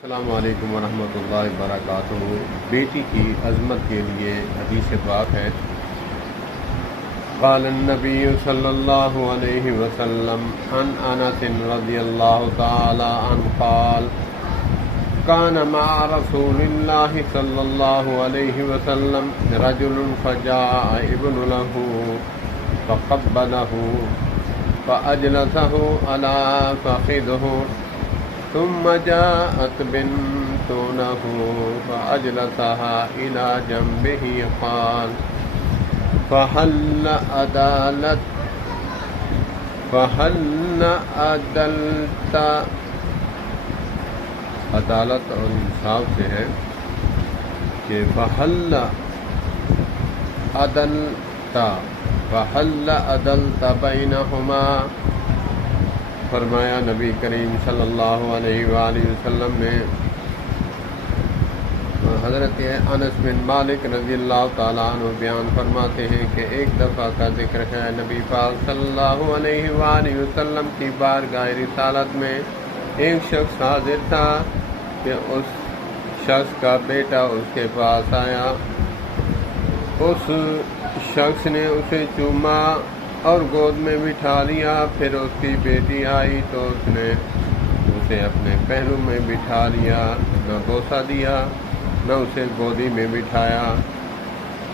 السلام علیکم ورحمۃ اللہ وبرکاتہ۔ بیٹی کی عظمت کے لیے حدیث پاک ہے، قال النبی صلی اللہ علیہ وسلم عن انس رضی اللہ تعالی عنہ قال كان مع رسول الله صلى الله عليه وسلم رجل فجاء ابن له فقبله فأجلسه على فخذه ثم جاءت بنت له فأجلسها إلى جنبه قال فهل أدلت عدالت اور انصاف سے ہے کہ فهل عدلت بینہما، فرمایا نبی کریم صلی اللہ علیہ وآلہ وسلم نے حضرت انس بن مالک رضی اللہ تعالیٰ عنہ بیان فرماتے ہیں کہ ایک دفعہ کا ذکر ہے، نبی پاک صلی اللہ علیہ وآلہ وسلم کی بارگاہ رسالت میں ایک شخص حاضر تھا کہ اس شخص کا بیٹا اس کے پاس آیا، اس شخص نے اسے چوما اور گود میں بٹھا لیا، پھر اس کی بیٹی آئی تو اس نے اسے اپنے پہلو میں بٹھا لیا، نہ بوسہ دیا نہ اسے گودی میں بٹھایا۔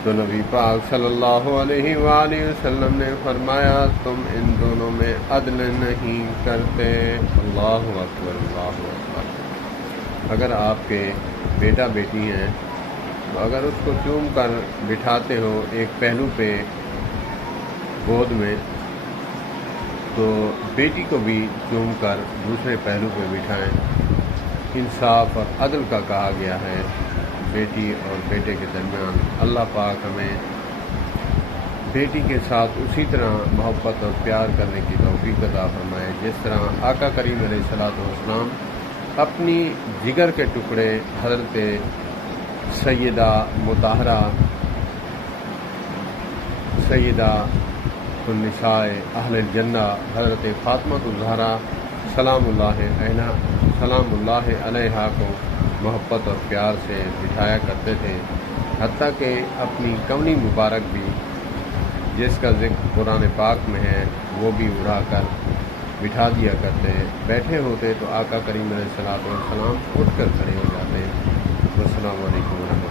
تو نبی پاک صلی اللہ علیہ وآلہ وسلم نے فرمایا تم ان دونوں میں عدل نہیں کرتے۔ اللہ اکبر، اللہ اکبر۔ اگر آپ کے بیٹا بیٹی ہیں تو اگر اس کو چوم کر بٹھاتے ہو ایک پہلو پہ گود میں، تو بیٹی کو بھی چوم کر دوسرے پہلو پہ بٹھائیں۔ انصاف اور عدل کا کہا گیا ہے بیٹی اور بیٹے کے درمیان۔ اللہ پاک ہمیں بیٹی کے ساتھ اسی طرح محبت اور پیار کرنے کی توفیق عطا فرمائے جس طرح آقا کریم علیہ الصلوۃ والسلام اپنی جگر کے ٹکڑے حضرت سیدہ مطہرہ، سیدہ النساء اہل الجنہ حضرت فاطمہ الزہرا سلام اللہ علیہا کو محبت اور پیار سے بٹھایا کرتے تھے، حتیٰ کہ اپنی کمنی مبارک بھی جس کا ذکر قرآن پاک میں ہے وہ بھی اڑا کر بٹھا دیا کرتے۔ بیٹھے ہوتے تو آقا کریم علیہ الصلوۃ والسلام اٹھ کر کھڑے ہو جاتے۔ السلام علیکم ورحمۃ اللہ۔